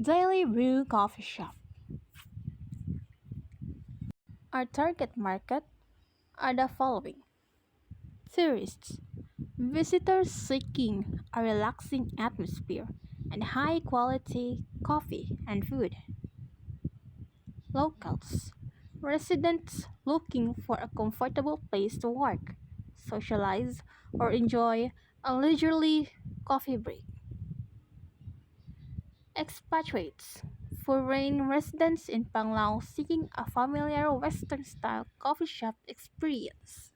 Daily Brew Coffee Shop. Our target market are the following: tourists, visitors seeking a relaxing atmosphere and high quality coffee and food; locals, residents looking for a comfortable place to work, socialize, or enjoy a leisurely coffee break; expatriates, foreign residents in Panglao seeking a familiar Western style coffee shop experience.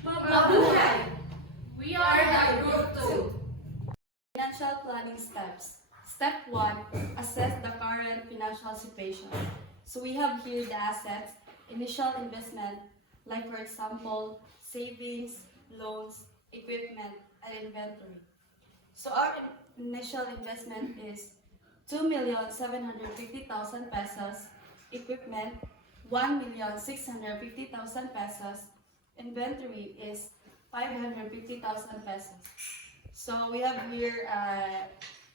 Mabuhay! We are the Group 2. Financial planning steps. Step 1, assess the current financial situation. So we have here the assets, initial investment, like for example, savings, loans, equipment, and inventory. So our initial investment is 2,750,000 pesos, equipment 1,650,000 pesos, inventory is 550,000 pesos. So we have here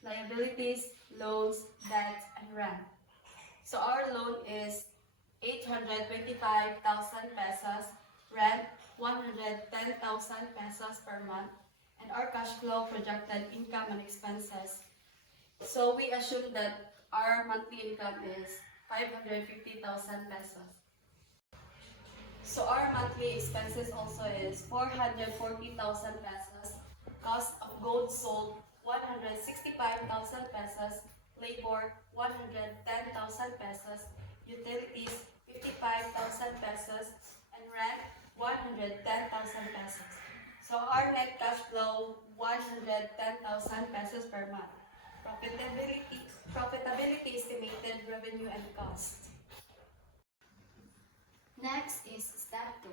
liabilities, loans, debts, and rent. So our loan is 825,000 pesos, rent 110,000 pesos per month, and our cash flow projected income and expenses. So we assume that our monthly income is 550,000 pesos. So our monthly expenses also is 440,000 pesos, cost of goods sold 165,000 pesos, labor 110,000 pesos, utilities 55,000 pesos, and rent 110,000 pesos. So our net cash flow 110,000 pesos per month. Profitability estimated revenue and cost. Next is step 2.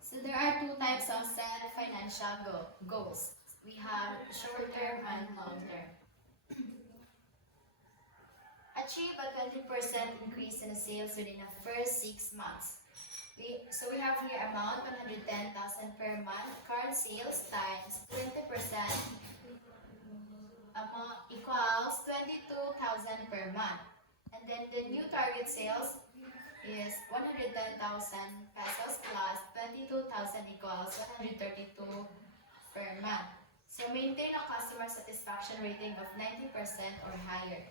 So there are two types of set financial goals. We have short term and long term. Achieve a 20% increase in the sales within the first 6 months. We have here amount 110,000 per month. Current sales times 20% amount equals 22,000 per month. And then the new target sales is 110,000 pesos plus 22,000 equals 132 per month. So maintain a customer satisfaction rating of 90% or higher.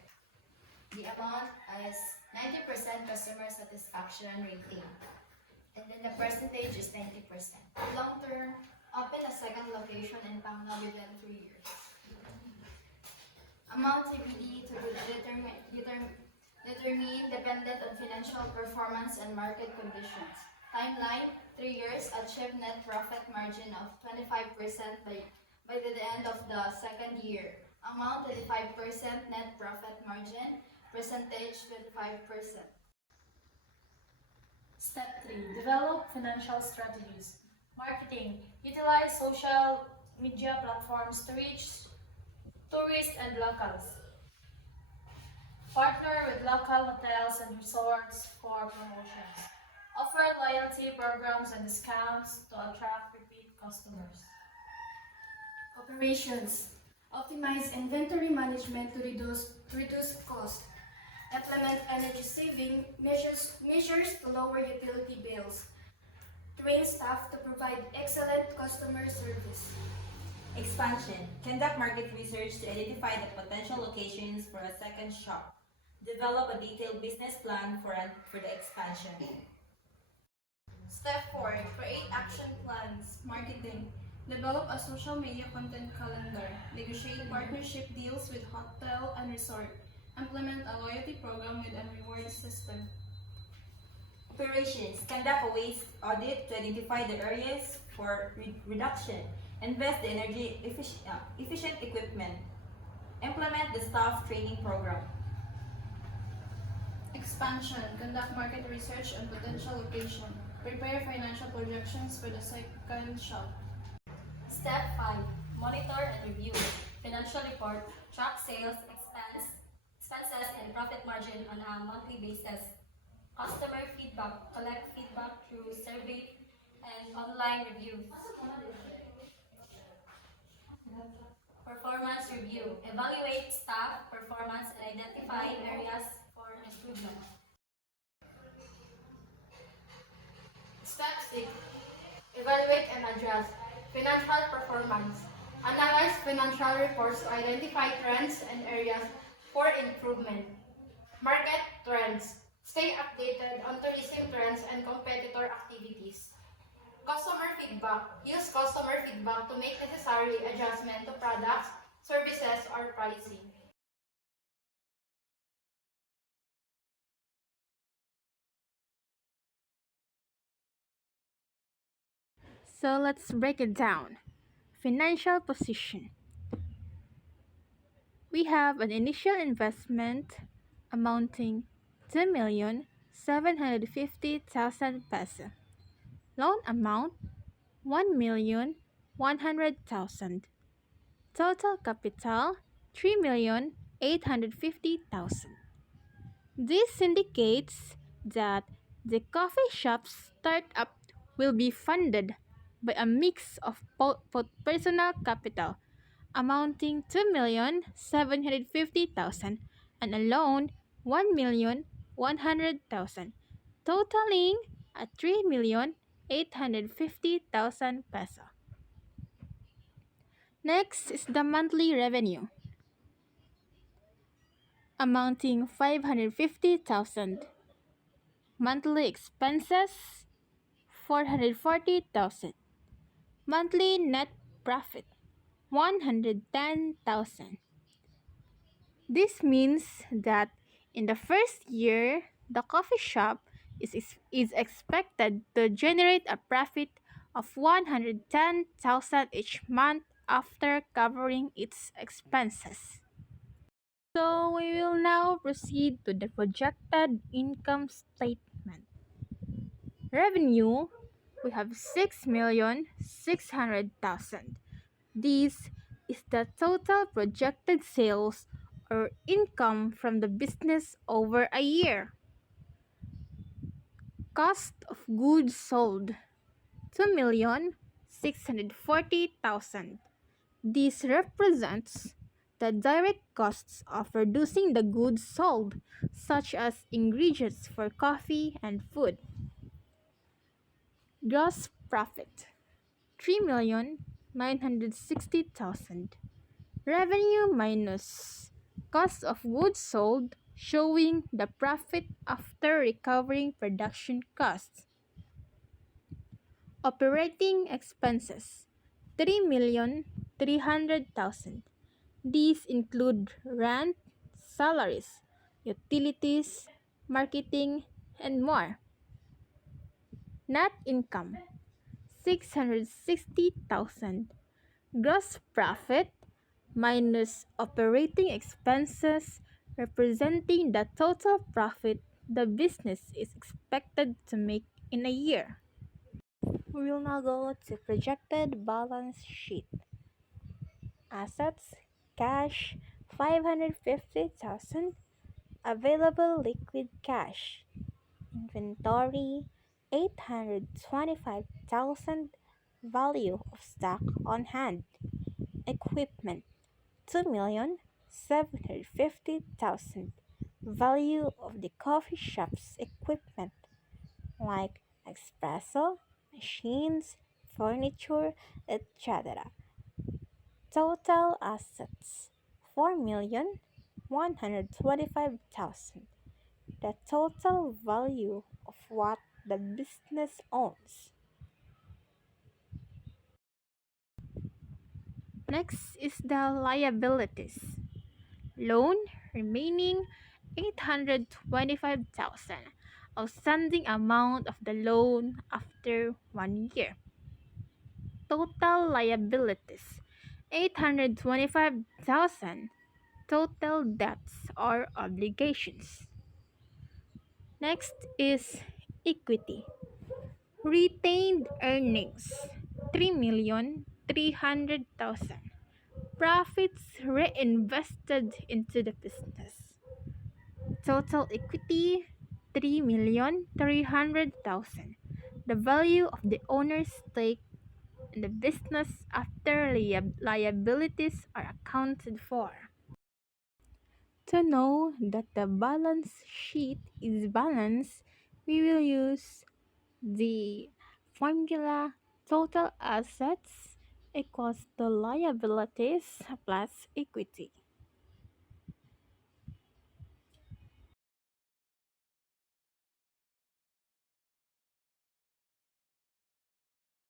The amount is 90% customer satisfaction rating. And then the percentage is 90%. Long term, open a second location in Pangnao within 3 years. Amount TBD to be determined dependent on financial performance and market conditions. Timeline, 3 years, achieve net profit margin of 25% by the end of the second year. Amount 25% net profit margin, percentage 25%. Step 3. Develop financial strategies. Marketing. Utilize social media platforms to reach tourists and locals. Partner with local hotels and resorts for promotions. Offer loyalty programs and discounts to attract repeat customers. Operations. Optimize inventory management to reduce cost. Implement energy saving measures to lower utility bills. Train staff to provide excellent customer service. Expansion. Conduct market research to identify the potential locations for a second shop. Develop a detailed business plan for the expansion. Step 4. Create action plans. Marketing. Develop a social media content calendar. Negotiate partnership deals with hotel and resort. Implement a loyalty program with a reward system. Operations. Conduct a waste audit to identify the areas for reduction. Invest in energy efficient equipment. Implement the staff training program. Expansion. Conduct market research on potential location. Prepare financial projections for the second shop. Step 5. Monitor and review. Financial report. Track sales, expenses, and profit margin on a monthly basis. Customer feedback. Collect feedback through survey and online review. Performance review. Evaluate staff performance and identify areas for improvement. Step 6. Evaluate and adjust financial performance. Analyze financial reports to identify trends and areas for improvement. Market trends. Stay updated on tourism trends and competitor activities. Customer feedback. Use customer feedback to make necessary adjustment to products, services, or pricing. So let's break it down. Financial position. We have an initial investment amounting 2,750,000 peso. Loan amount 1,100,000. Total capital 3,850,000. This indicates that the coffee shop's startup will be funded by a mix of personal capital amounting 2,750,000 and a loan 1,100,000, totaling at 3,850,000 peso. Next is the monthly revenue amounting 550,000. Monthly expenses 440,000. Monthly net profit 110,000. This means that in the first year, the coffee shop is expected to generate a profit of 110,000 each month after covering its expenses. So we will now proceed to the projected income statement. Revenue, we have 6,600,000. This is the total projected sales or income from the business over a year. Cost of goods sold 2,640,000. This represents the direct costs of producing the goods sold, such as ingredients for coffee and food. Gross profit 3,960,000. Revenue minus cost of goods sold, showing the profit after recovering production costs. Operating expenses 3,300,000. These include rent, salaries, utilities, marketing, and more. Net income 660,000. Gross profit minus operating expenses, representing the total profit the business is expected to make in a year. We will now go to projected balance sheet. Assets, cash 550,000. Available liquid cash. Inventory 825,000. Value of stock on hand. Equipment 2,750,000. Value of the coffee shop's equipment like espresso, machines, furniture, etc. Total assets 4,125,000. The total value of what the business owns. Next is the liabilities. Loan remaining 825,000. Outstanding amount of the loan after 1 year. Total liabilities 825,000. Total debts or obligations. Next is equity. Retained earnings 3,300,000. Profits reinvested into the business. Total equity 3,300,000. The value of the owner's stake and the business after liabilities are accounted for. To know that the balance sheet is balanced, we will use the formula total assets equals to liabilities plus equity.